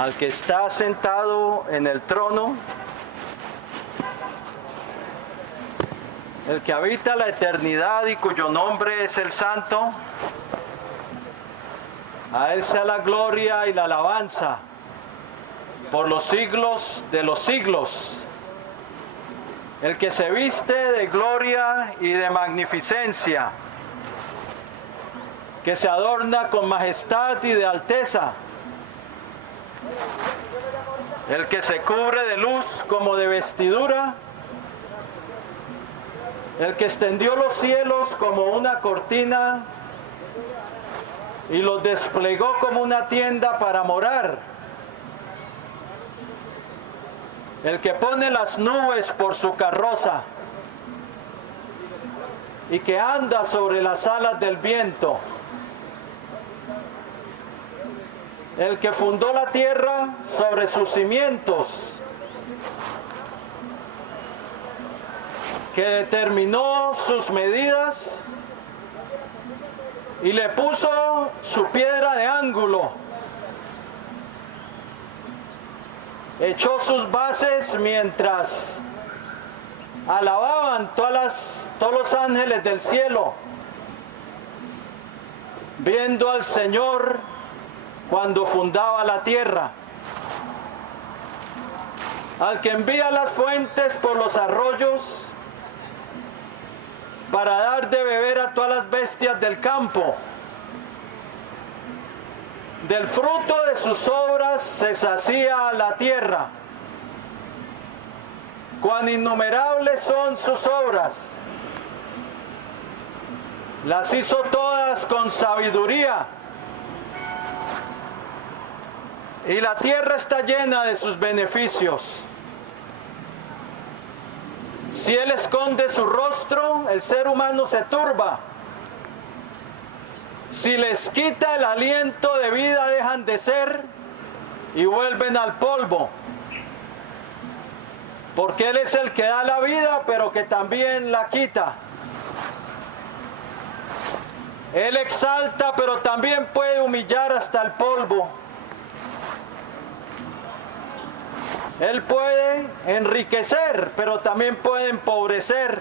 al que está sentado en el trono, el que habita la eternidad y cuyo nombre es el Santo. A Él sea la gloria y la alabanza por los siglos de los siglos. El que se viste de gloria y de magnificencia, que se adorna con majestad y de alteza, el que se cubre de luz como de vestidura, el que extendió los cielos como una cortina y los desplegó como una tienda para morar, el que pone las nubes por su carroza y que anda sobre las alas del viento, el que fundó la tierra sobre sus cimientos, que determinó sus medidas y le puso su piedra de ángulo, echó sus bases mientras alababan todos los ángeles del cielo, viendo al Señor cuando fundaba la tierra, al que envía las fuentes por los arroyos para dar de beber a todas las bestias del campo. Del fruto de sus obras se sacía la tierra. Cuán innumerables son sus obras. Las hizo todas con sabiduría. Y la tierra está llena de sus beneficios. Si Él esconde su rostro, el ser humano se turba. Si les quita el aliento de vida, dejan de ser y vuelven al polvo. Porque Él es el que da la vida, pero que también la quita. Él exalta, pero también puede humillar hasta el polvo. Él puede enriquecer, pero también puede empobrecer.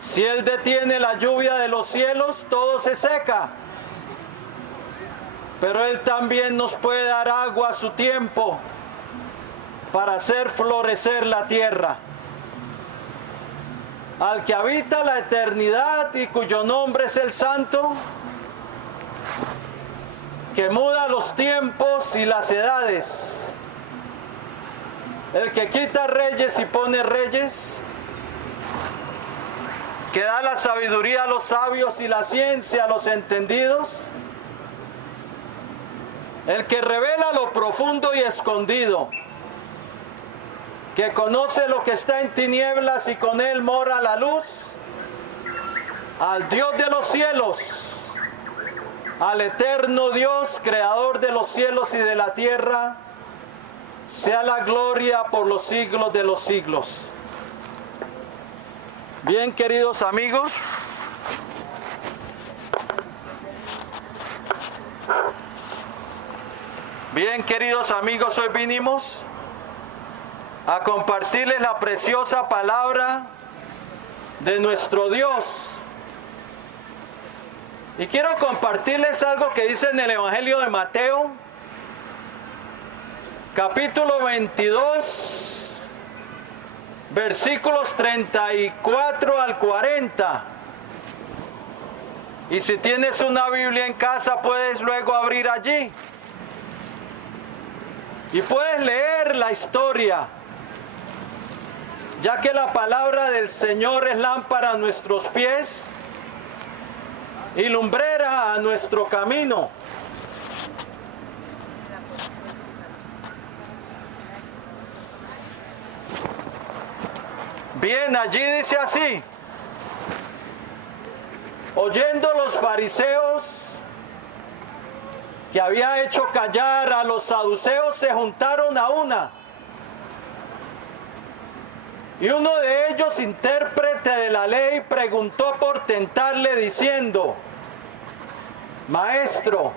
Si Él detiene la lluvia de los cielos, todo se seca. Pero Él también nos puede dar agua a su tiempo para hacer florecer la tierra. Al que habita la eternidad y cuyo nombre es el Santo, que muda los tiempos y las edades, el que quita reyes y pone reyes, que da la sabiduría a los sabios y la ciencia a los entendidos, el que revela lo profundo y escondido, que conoce lo que está en tinieblas y con Él mora la luz, al Dios de los cielos, al eterno Dios, creador de los cielos y de la tierra, sea la gloria por los siglos de los siglos. Bien, queridos amigos, hoy vinimos a compartirles la preciosa palabra de nuestro Dios. Y quiero compartirles algo que dice en el Evangelio de Mateo, capítulo 22, versículos 34 al 40. Y si tienes una Biblia en casa, puedes luego abrir allí y puedes leer la historia, ya que la palabra del Señor es lámpara a nuestros pies y lumbrera a nuestro camino. Bien, allí dice así: oyendo los fariseos que había hecho callar a los saduceos, se juntaron a una. Y uno de ellos, intérprete de la ley, preguntó por tentarle diciendo: Maestro,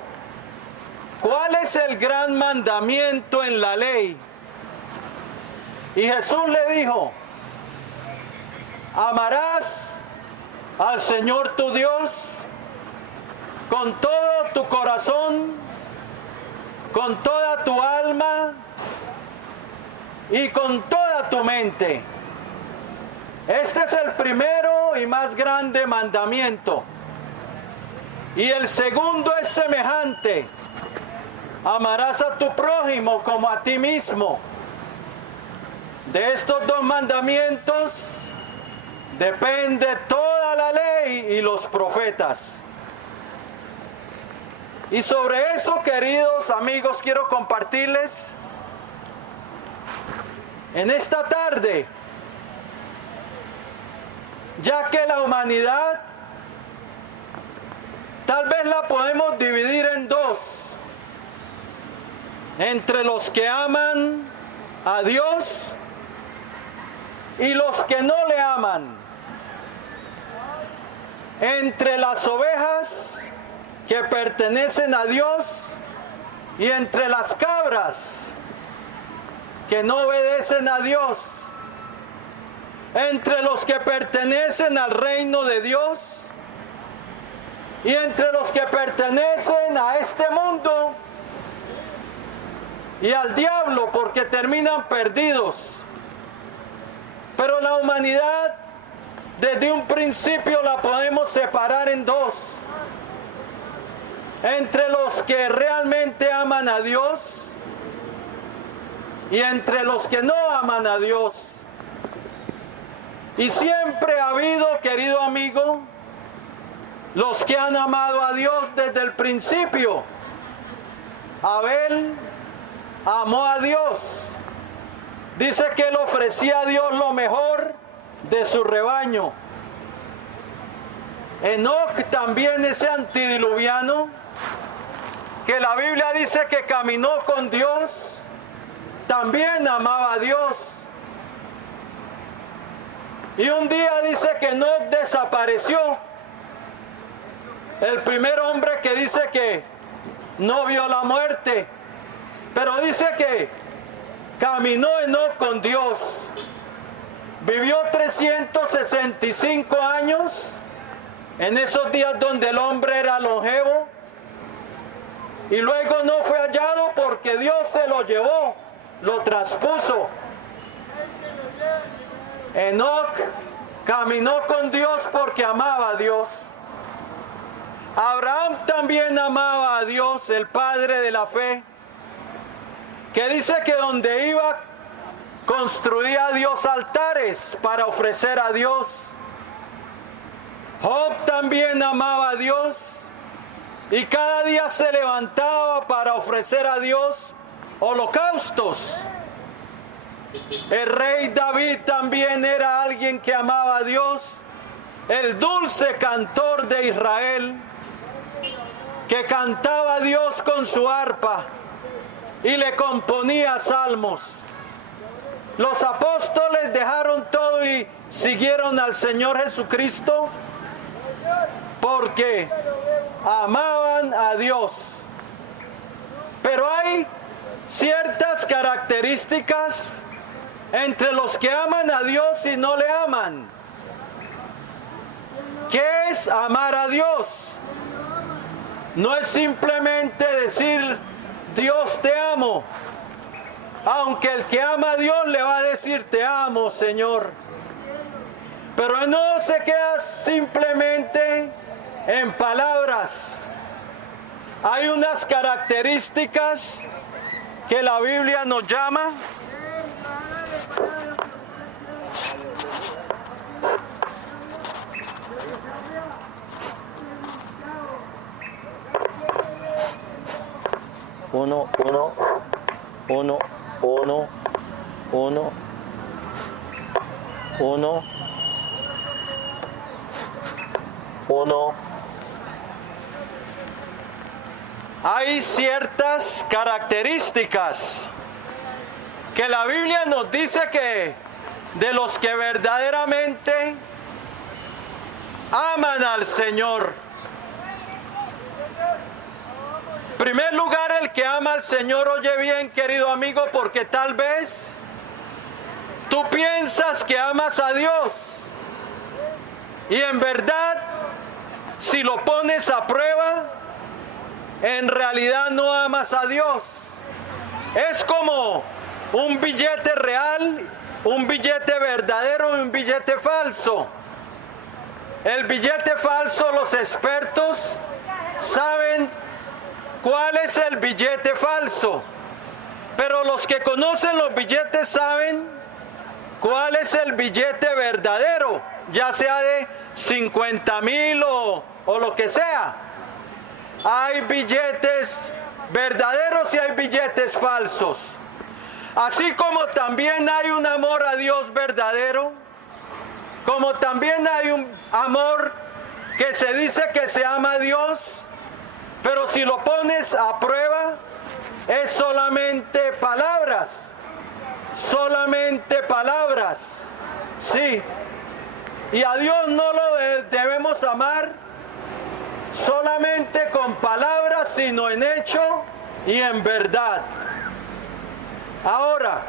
¿cuál es el gran mandamiento en la ley? Y Jesús le dijo, amarás al Señor tu Dios con todo tu corazón, con toda tu alma y con toda tu mente. Este es el primero y más grande mandamiento. Y el segundo es semejante. Amarás a tu prójimo como a ti mismo. De estos dos mandamientos depende toda la ley y los profetas. Y sobre eso, queridos amigos, quiero compartirles en esta tarde, ya que la humanidad tal vez la podemos dividir en dos, entre los que aman a Dios y los que no le aman, entre las ovejas que pertenecen a Dios y entre las cabras que no obedecen a Dios, entre los que pertenecen al reino de Dios y entre los que pertenecen a este mundo y al diablo, porque terminan perdidos. Pero la humanidad desde un principio la podemos separar en dos: entre los que realmente aman a Dios y entre los que no aman a Dios. Y siempre ha habido, querido amigo, los que han amado a Dios desde el principio. Abel amó a Dios. Dice que él ofrecía a Dios lo mejor de su rebaño. Enoc, también ese antidiluviano, que la Biblia dice que caminó con Dios, también amaba a Dios. Y un día dice que Enoc desapareció. El primer hombre que dice que no vio la muerte, pero dice que caminó Enoc con Dios. Vivió 365 años, en esos días donde el hombre era longevo, y luego no fue hallado porque Dios se lo llevó, lo traspuso. Enoc caminó con Dios porque amaba a Dios. Abraham también amaba a Dios, el padre de la fe, que dice que donde iba construía a Dios altares para ofrecer a Dios. Job también amaba a Dios y cada día se levantaba para ofrecer a Dios holocaustos. El rey David también era alguien que amaba a Dios, el dulce cantor de Israel, que cantaba a Dios con su arpa y le componía salmos. Los apóstoles dejaron todo y siguieron al Señor Jesucristo porque amaban a Dios. Pero hay ciertas características entre los que aman a Dios y no le aman. ¿Qué es amar a Dios? No es simplemente decir Dios te amo, aunque el que ama a Dios le va a decir te amo, Señor. Pero no se queda simplemente en palabras. Hay unas características que la Biblia nos llama uno. Hay ciertas características que la Biblia nos dice que de los que verdaderamente aman al Señor. primer lugar, el que ama al Señor, oye bien, querido amigo, porque tal vez tú piensas que amas a Dios y en verdad, si lo pones a prueba, en realidad no amas a Dios. Es como un billete real, un billete verdadero y un billete falso. El billete falso, los expertos saben cuál es el billete falso, pero los que conocen los billetes saben cuál es el billete verdadero, ya sea de 50,000 o lo que sea. Hay billetes verdaderos y hay billetes falsos. Así como también hay un amor a Dios verdadero, como también hay un amor que se dice que se ama a Dios, pero si lo pones a prueba, es solamente palabras. Solamente palabras. Sí. Y a Dios no lo debemos amar solamente con palabras, sino en hecho y en verdad. Ahora,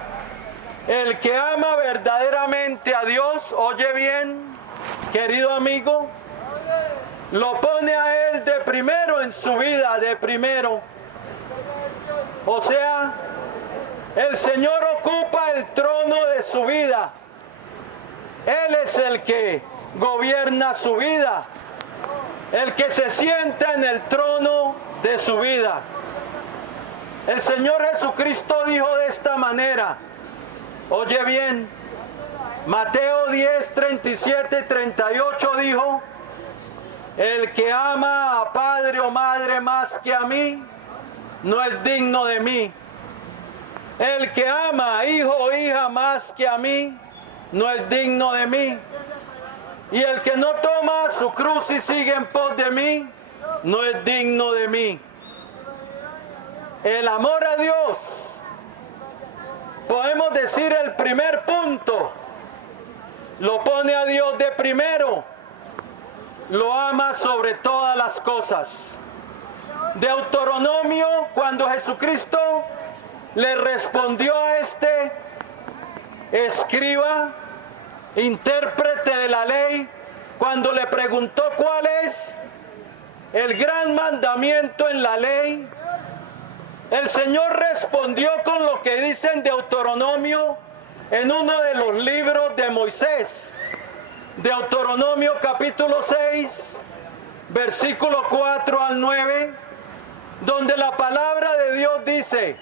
el que ama verdaderamente a Dios, oye bien, querido amigo, lo pone a Él de primero en su vida, de primero. O sea, el Señor ocupa el trono de su vida. Él es el que gobierna su vida, el que se sienta en el trono de su vida. El Señor Jesucristo dijo de esta manera, oye bien, Mateo 10, 37, 38 dijo, el que ama a padre o madre más que a mí, no es digno de mí. El que ama a hijo o hija más que a mí, no es digno de mí. Y el que no toma su cruz y sigue en pos de mí, no es digno de mí. El amor a Dios, podemos decir el primer punto, lo pone a Dios de primero, lo ama sobre todas las cosas. Deuteronomio, cuando Jesucristo le respondió a este escriba, intérprete de la ley, cuando le preguntó cuál es el gran mandamiento en la ley, el Señor respondió con lo que dice en Deuteronomio, en uno de los libros de Moisés. Deuteronomio capítulo 6, versículo 4 al 9, donde la palabra de Dios dice,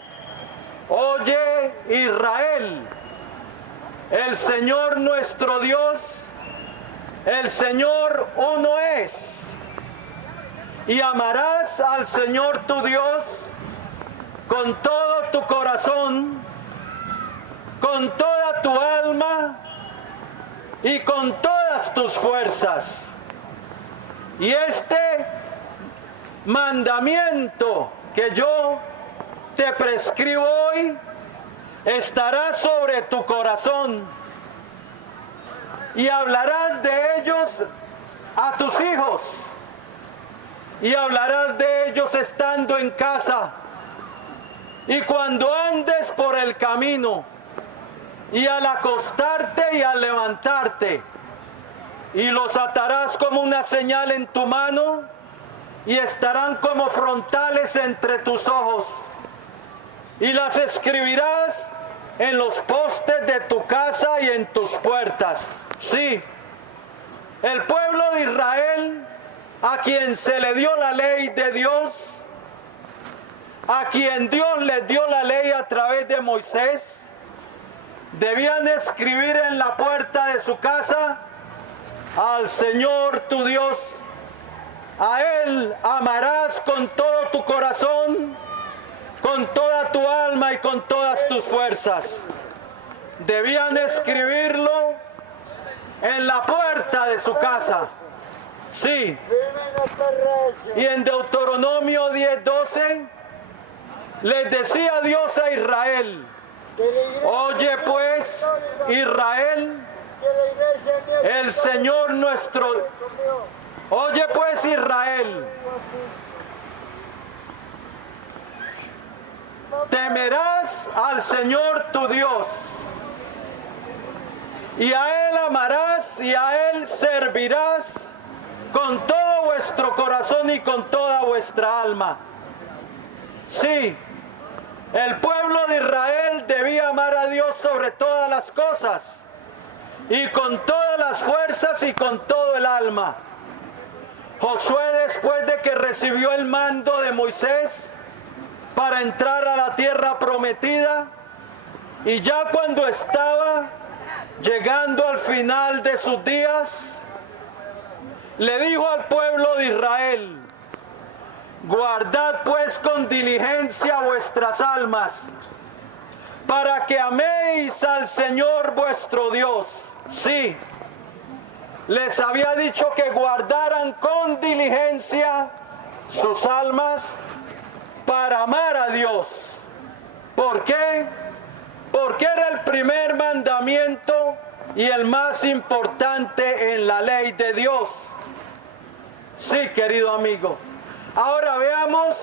oye Israel, el Señor nuestro Dios, el Señor uno es, y amarás al Señor tu Dios con todo tu corazón, con toda tu alma y con todas tus fuerzas. Y este mandamiento que yo te prescribo hoy estará sobre tu corazón y hablarás de ellos a tus hijos y hablarás de ellos estando en casa y cuando andes por el camino y al acostarte y al levantarte, y los atarás como una señal en tu mano y estarán como frontales entre tus ojos y las escribirás en los postes de tu casa y en tus puertas. Sí, el pueblo de Israel, a quien se le dio la ley de Dios, a quien Dios les dio la ley a través de Moisés, debían escribir en la puerta de su casa, al Señor tu Dios, a Él amarás con todo tu corazón, con toda tu alma y con todas tus fuerzas. Debían escribirlo en la puerta de su casa. Sí. Y en Deuteronomio 10:12 les decía Dios a Israel, oye pues Israel, el Señor nuestro, oye pues Israel, temerás al Señor tu Dios, y a Él amarás y a Él servirás con todo vuestro corazón y con toda vuestra alma. Sí, el pueblo de Israel debía amar a Dios sobre todas las cosas, y con todas las fuerzas y con todo el alma. Josué, después de que recibió el mando de Moisés para entrar a la tierra prometida, y ya cuando estaba llegando al final de sus días, le dijo al pueblo de Israel: guardad pues con diligencia vuestras almas, para que améis al Señor vuestro Dios. Sí, les había dicho que guardaran con diligencia sus almas para amar a Dios. ¿Por qué? Porque era el primer mandamiento y el más importante en la ley de Dios. Sí, querido amigo. Ahora veamos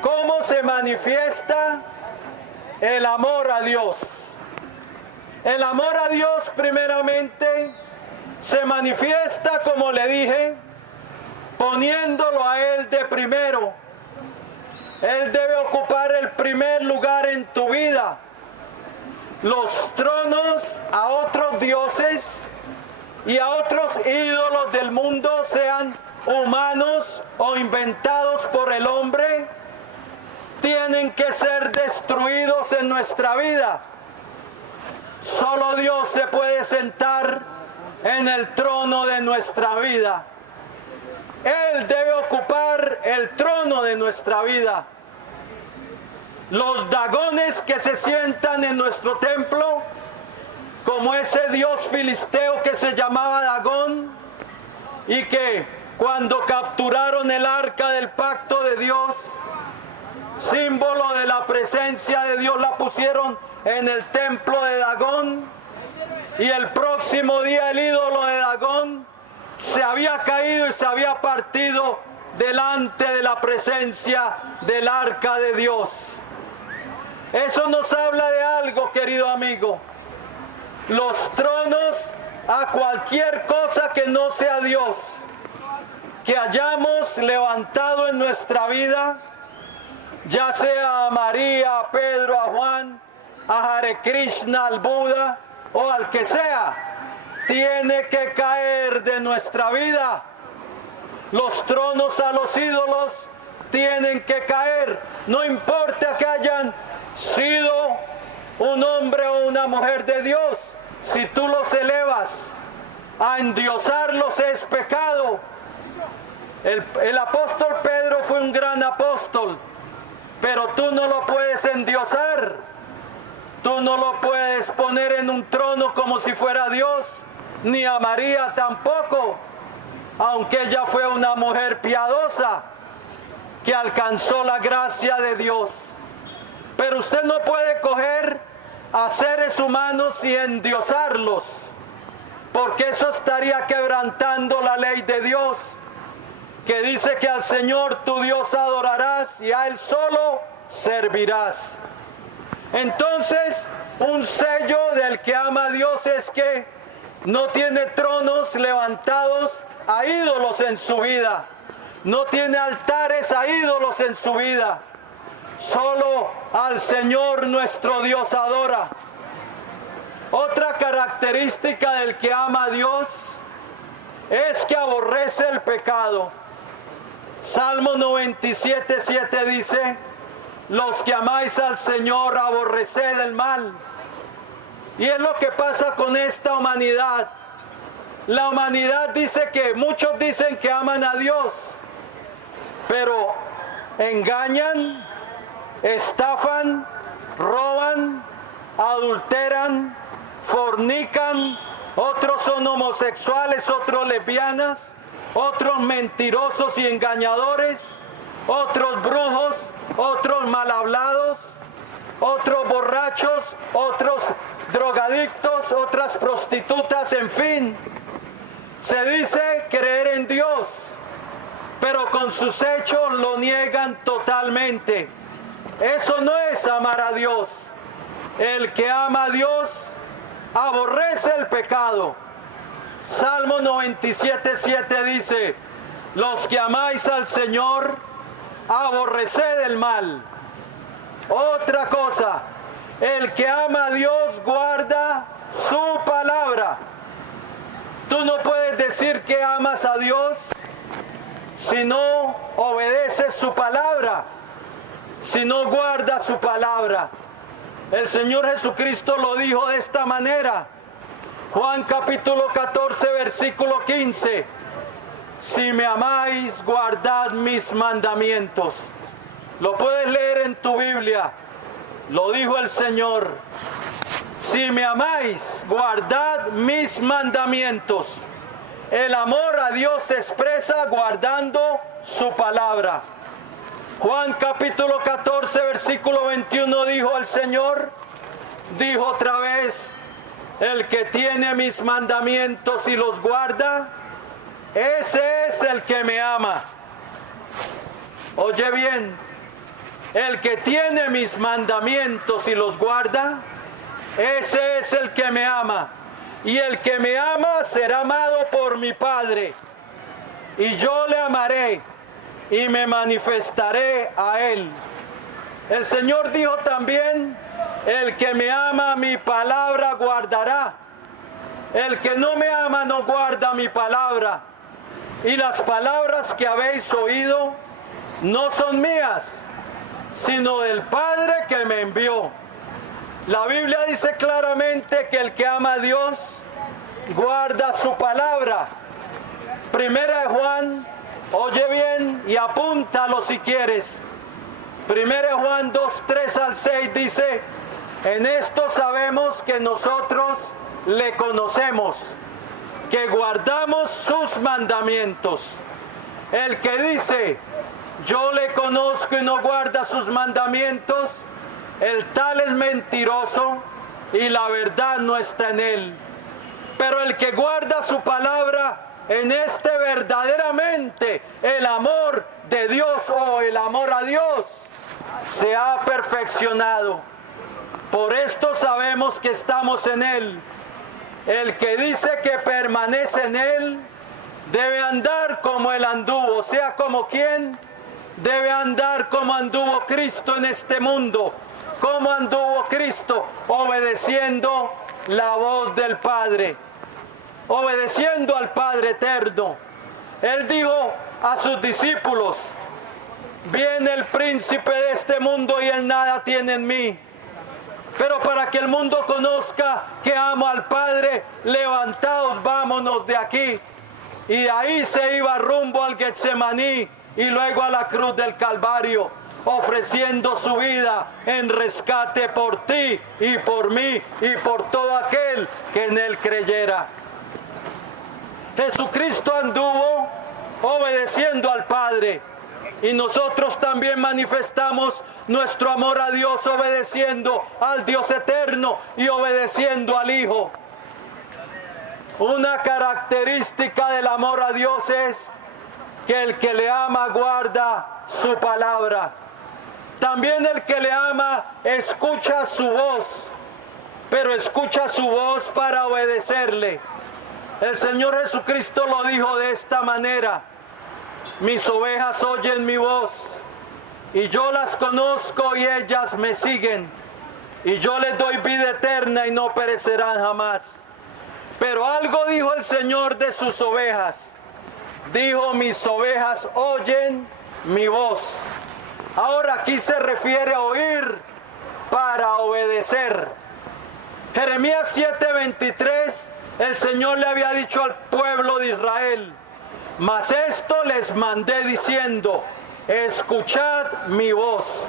cómo se manifiesta el amor a Dios. El amor a Dios primeramente se manifiesta, como le dije, poniéndolo a Él de primero. Él debe ocupar el primer lugar en tu vida. Los tronos a otros dioses y a otros ídolos del mundo, sean humanos o inventados por el hombre, tienen que ser destruidos en nuestra vida. Solo Dios se puede sentar en el trono de nuestra vida. Él debe ocupar el trono de nuestra vida. Los dagones que se sientan en nuestro templo, como ese dios filisteo que se llamaba Dagón, y que cuando capturaron el arca del pacto de Dios, símbolo de la presencia de Dios, la pusieron en el templo de Dagón, y el próximo día el ídolo de Dagón se había caído y se había partido delante de la presencia del arca de Dios. Eso nos habla de algo, querido amigo. Los tronos a cualquier cosa que no sea Dios, que hayamos levantado en nuestra vida, ya sea a María, a Pedro, a Juan, a Hare Krishna, al Buda o al que sea, tiene que caer de nuestra vida. Los tronos a los ídolos tienen que caer, no importa que hayan sido un hombre o una mujer de Dios. Si tú los elevas a endiosarlos, es pecado. El apóstol Pedro fue un gran apóstol, pero tú no lo puedes endiosar. Tú no lo puedes poner en un trono como si fuera Dios, ni a María tampoco, aunque ella fue una mujer piadosa que alcanzó la gracia de Dios. Pero usted no puede coger a seres humanos y endiosarlos, porque eso estaría quebrantando la ley de Dios, que dice que al Señor tu Dios adorarás y a Él solo servirás. Entonces, un sello del que ama a Dios es que no tiene tronos levantados a ídolos en su vida, no tiene altares a ídolos en su vida. Solo al Señor nuestro Dios adora. Otra característica del que ama a Dios es que aborrece el pecado. Salmo 97:7 dice: los que amáis al Señor, aborreced el mal. Y es lo que pasa con esta humanidad. La humanidad dice que, muchos dicen que aman a Dios, pero engañan, estafan, roban, adulteran, fornican, otros son homosexuales, otros lesbianas, otros mentirosos y engañadores, otros brujos, otros mal hablados, otros borrachos, otros drogadictos, otras prostitutas, en fin. Se dice creer en Dios, pero con sus hechos lo niegan totalmente. Eso no es amar a Dios. El que ama a Dios aborrece el pecado. Salmo 97:7 dice: los que amáis al Señor, aborreced el mal. Otra cosa, el que ama a Dios guarda su palabra. Tú no puedes decir que amas a Dios si no obedeces su palabra, si no guardas su palabra. El Señor Jesucristo lo dijo de esta manera. Juan capítulo 14, versículo 15. Si me amáis, guardad mis mandamientos. Lo puedes leer en tu Biblia. Lo dijo el Señor. Si me amáis, guardad mis mandamientos. El amor a Dios se expresa guardando su palabra. Juan capítulo 14, versículo 21 dijo el Señor, dijo otra vez: el que tiene mis mandamientos y los guarda, ese es el que me ama. Oye bien, el que tiene mis mandamientos y los guarda, ese es el que me ama. Y el que me ama será amado por mi Padre. Y yo le amaré y me manifestaré a él. El Señor dijo también: el que me ama, mi palabra guardará. El que no me ama no guarda mi palabra. Y las palabras que habéis oído no son mías, sino del Padre que me envió. La Biblia dice claramente que el que ama a Dios guarda su palabra. Primera de Juan, oye bien y apúntalo si quieres. Primera de Juan 2, 3 al 6 dice: en esto sabemos que nosotros le conocemos, que guardamos sus mandamientos. El que dice: yo le conozco y no guarda sus mandamientos, el tal es mentiroso y la verdad no está en él. Pero el que guarda su palabra, en este verdaderamente el amor de Dios o el amor a Dios se ha perfeccionado. Por esto sabemos que estamos en él. El que dice que permanece en él debe andar como él anduvo. O sea, como quien debe andar como anduvo Cristo en este mundo. ¿Cómo anduvo Cristo? Obedeciendo la voz del Padre, obedeciendo al Padre eterno. Él dijo a sus discípulos: viene el príncipe de este mundo y él nada tiene en mí. Pero para que el mundo conozca que amo al Padre, levantaos, vámonos de aquí. Y de ahí se iba rumbo al Getsemaní y luego a la cruz del Calvario, ofreciendo su vida en rescate por ti y por mí y por todo aquel que en él creyera. Jesucristo anduvo obedeciendo al Padre, y nosotros también manifestamos nuestro amor a Dios obedeciendo al Dios eterno y obedeciendo al Hijo. Una característica del amor a Dios es que el que le ama guarda su palabra. También el que le ama escucha su voz, pero escucha su voz para obedecerle. El Señor Jesucristo lo dijo de esta manera: mis ovejas oyen mi voz, y yo las conozco y ellas me siguen, y yo les doy vida eterna y no perecerán jamás. Pero algo dijo el Señor de sus ovejas. Dijo: mis ovejas oyen mi voz. Ahora aquí se refiere a oír para obedecer. Jeremías 7:23, el Señor le había dicho al pueblo de Israel: mas esto les mandé diciendo: escuchad mi voz,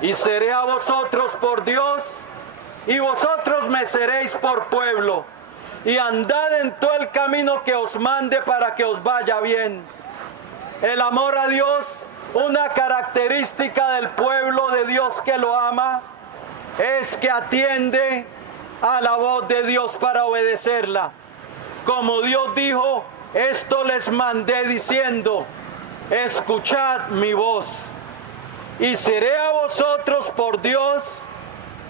y seré a vosotros por Dios, y vosotros me seréis por pueblo, y andad en todo el camino que os mande para que os vaya bien. El amor a Dios, una característica del pueblo de Dios que lo ama, es que atiende a la voz de Dios para obedecerla. Como Dios dijo: esto les mandé diciendo: escuchad mi voz. y seré a vosotros por Dios,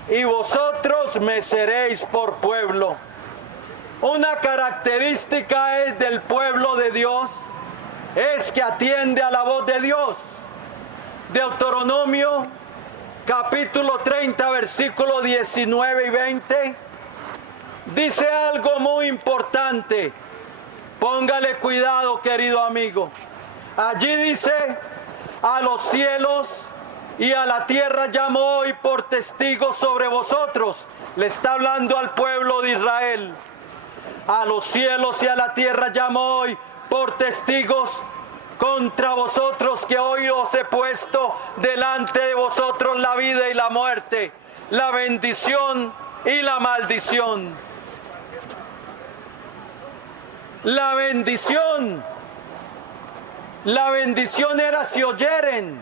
y vosotros me seréis por pueblo. Una característica es del pueblo de Dios, es que atiende a la voz de Dios. Deuteronomio capítulo 30, versículos 19 y 20, dice algo muy importante. Póngale cuidado, querido amigo. Allí dice: a los cielos y a la tierra llamo hoy por testigos sobre vosotros. Le está hablando al pueblo de Israel. A los cielos y a la tierra llamo hoy por testigos contra vosotros, que hoy os he puesto delante de vosotros la vida y la muerte, la bendición y la maldición. La bendición era si oyeren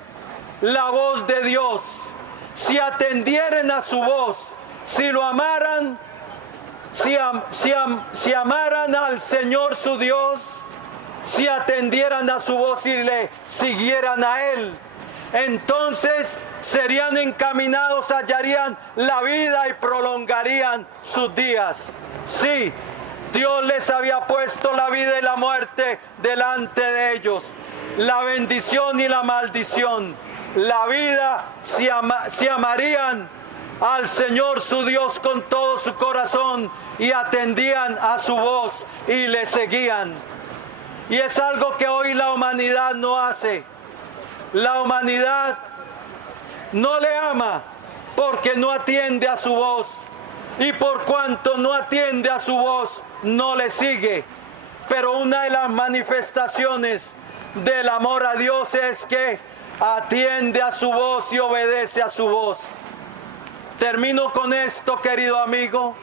la voz de Dios, si atendieren a su voz, si lo amaran, si amaran al Señor su Dios, si atendieran a su voz y le siguieran a Él, entonces serían encaminados, hallarían la vida y prolongarían sus días. Sí, Dios les había puesto la vida y la muerte delante de ellos, la bendición y la maldición. La vida si amarían al Señor su Dios con todo su corazón y atendían a su voz y le seguían. Y es algo que hoy la humanidad no hace. La humanidad no le ama porque no atiende a su voz. Y por cuanto no atiende a su voz, no le sigue. Pero una de las manifestaciones del amor a Dios es que atiende a su voz y obedece a su voz. Termino con esto, querido amigo.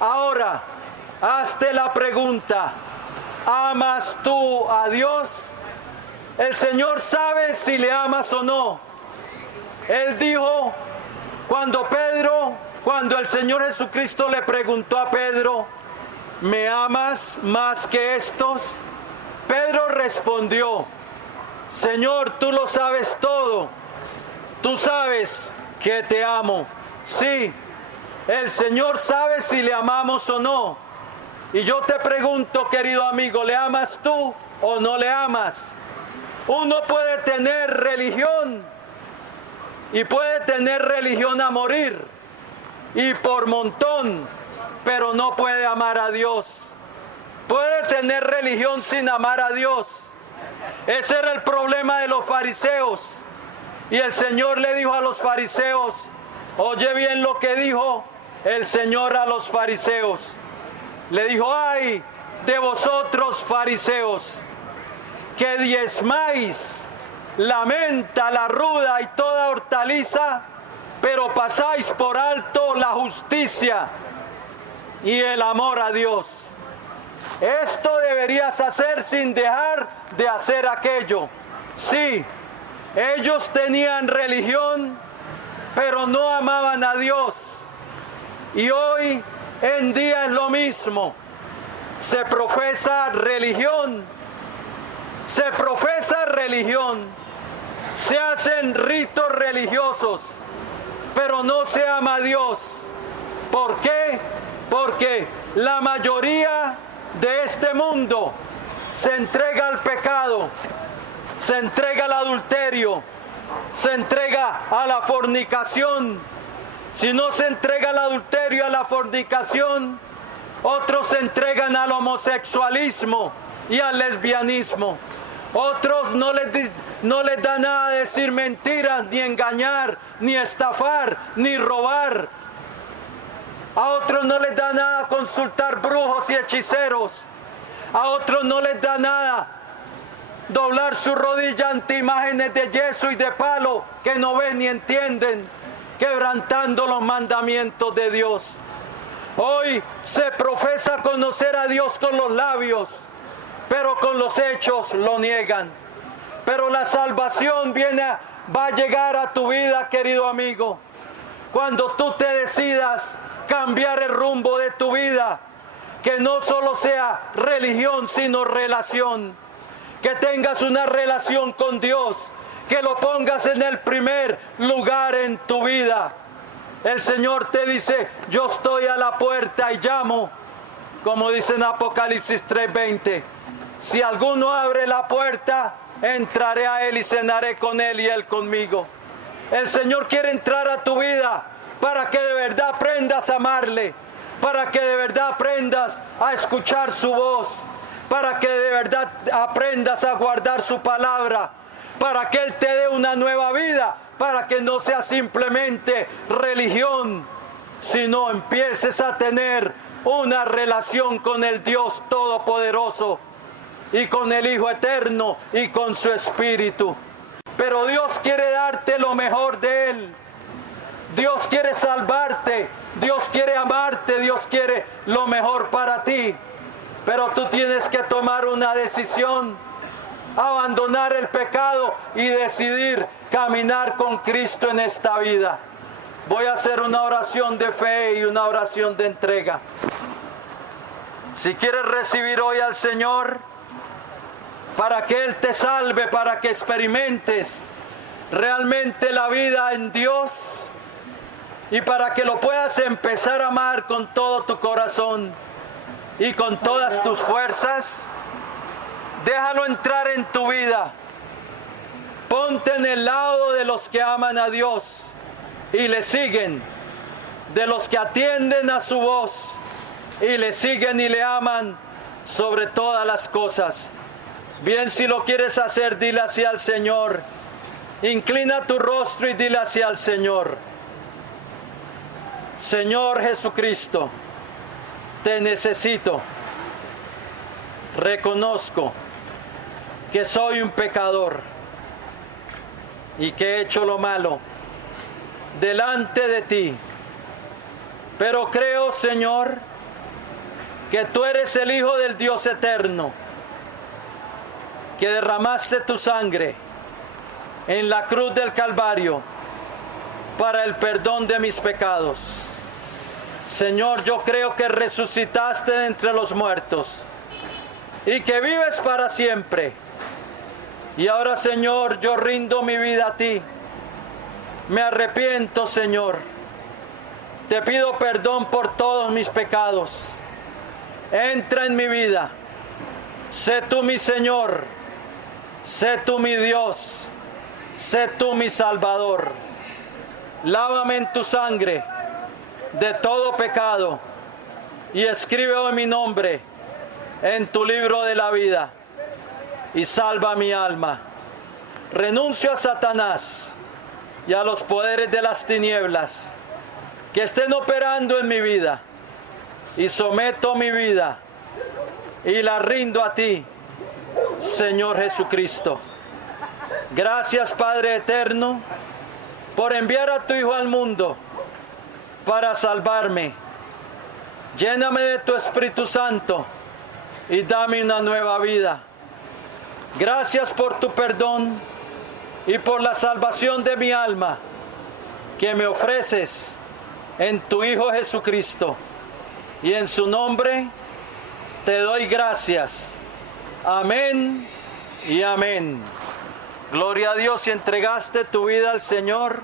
Ahora, hazte la pregunta: ¿amas tú a Dios? El Señor sabe si le amas o no. Él dijo, cuando el Señor Jesucristo le preguntó a Pedro: ¿me amas más que estos? Pedro respondió: Señor, tú lo sabes todo. Tú sabes que te amo. Sí, el Señor sabe si le amamos o no. Y yo te pregunto, querido amigo, ¿le amas tú o no le amas? Uno puede tener religión y puede tener religión a morir y por montón, pero no puede amar a Dios. Puede tener religión sin amar a Dios. Ese era el problema de los fariseos. Y el Señor le dijo a los fariseos, oye bien lo que dijo el Señor a los fariseos. Le dijo: ay de vosotros, fariseos, que diezmáis la menta, la ruda y toda hortaliza, pero pasáis por alto la justicia y el amor a Dios. Esto deberías hacer sin dejar de hacer aquello. Sí, ellos tenían religión, pero no amaban a Dios. Y hoy en día es lo mismo. Se profesa religión, se hacen ritos religiosos, pero no se ama a Dios. ¿Por qué? Porque la mayoría de este mundo se entrega al pecado, se entrega al adulterio, se entrega a la fornicación. Si no se entrega al adulterio, a la fornicación, otros se entregan al homosexualismo y al lesbianismo. Otros no les da nada decir mentiras, ni engañar, ni estafar, ni robar. A otros no les da nada consultar brujos y hechiceros. A otros no les da nada doblar su rodilla ante imágenes de yeso y de palo que no ven ni entienden, quebrantando los mandamientos de Dios. Hoy se profesa conocer a Dios con los labios, pero con los hechos lo niegan. Pero la salvación va a llegar a tu vida, querido amigo, cuando tú te decidas cambiar el rumbo de tu vida, que no solo sea religión, sino relación, que tengas una relación con Dios, que lo pongas en el primer lugar en tu vida. El Señor te dice, yo estoy a la puerta y llamo, como dice en Apocalipsis 3:20. Si alguno abre la puerta, entraré a Él y cenaré con Él y Él conmigo. El Señor quiere entrar a tu vida para que de verdad aprendas a amarle, para que de verdad aprendas a escuchar su voz, para que de verdad aprendas a guardar su palabra, para que Él te dé una nueva vida, para que no sea simplemente religión, sino empieces a tener una relación con el Dios Todopoderoso y con el Hijo Eterno y con su Espíritu. Pero Dios quiere darte lo mejor de Él. Dios quiere salvarte, Dios quiere amarte, Dios quiere lo mejor para ti. Pero tú tienes que tomar una decisión, abandonar el pecado y decidir caminar con Cristo en esta vida. Voy a hacer una oración de fe y una oración de entrega. Si quieres recibir hoy al Señor, para que Él te salve, para que experimentes realmente la vida en Dios y para que lo puedas empezar a amar con todo tu corazón y con todas tus fuerzas, déjalo entrar en tu vida. Ponte en el lado de los que aman a Dios y le siguen, de los que atienden a su voz y le siguen y le aman sobre todas las cosas. Bien, si lo quieres hacer, dile así al Señor. Inclina tu rostro y dile así al Señor. Señor Jesucristo, te necesito. Reconozco que soy un pecador y que he hecho lo malo delante de ti. Pero creo, Señor, que tú eres el Hijo del Dios eterno, que derramaste tu sangre en la cruz del Calvario para el perdón de mis pecados. Señor, yo creo que resucitaste de entre los muertos y que vives para siempre. Y ahora, Señor, yo rindo mi vida a ti. Me arrepiento, Señor. Te pido perdón por todos mis pecados. Entra en mi vida. Sé tú mi Señor. Sé tú mi Dios. Sé tú mi Salvador. Lávame en tu sangre de todo pecado y escribe hoy mi nombre en tu libro de la vida y salva mi alma. Renuncio a Satanás y a los poderes de las tinieblas que estén operando en mi vida y someto mi vida y la rindo a ti, Señor Jesucristo. Gracias, Padre eterno, por enviar a tu Hijo al mundo para salvarme. Lléname de tu Espíritu Santo y dame una nueva vida. Gracias por tu perdón y por la salvación de mi alma que me ofreces en tu Hijo Jesucristo. Y en su nombre te doy gracias. Amén y amén. Gloria a Dios, si entregaste tu vida al Señor,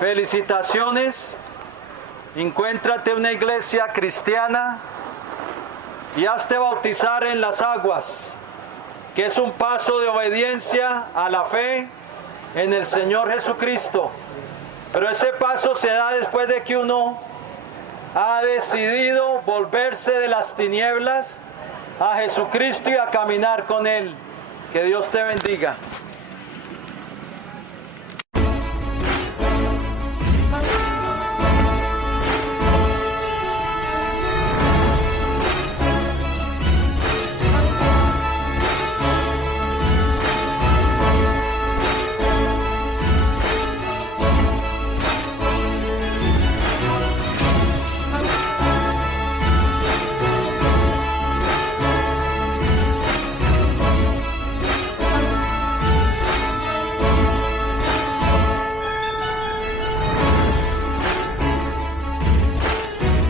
felicitaciones. Encuéntrate una iglesia cristiana y hazte bautizar en las aguas, que es un paso de obediencia a la fe en el Señor Jesucristo. Pero ese paso se da después de que uno ha decidido volverse de las tinieblas a Jesucristo y a caminar con Él. Que Dios te bendiga.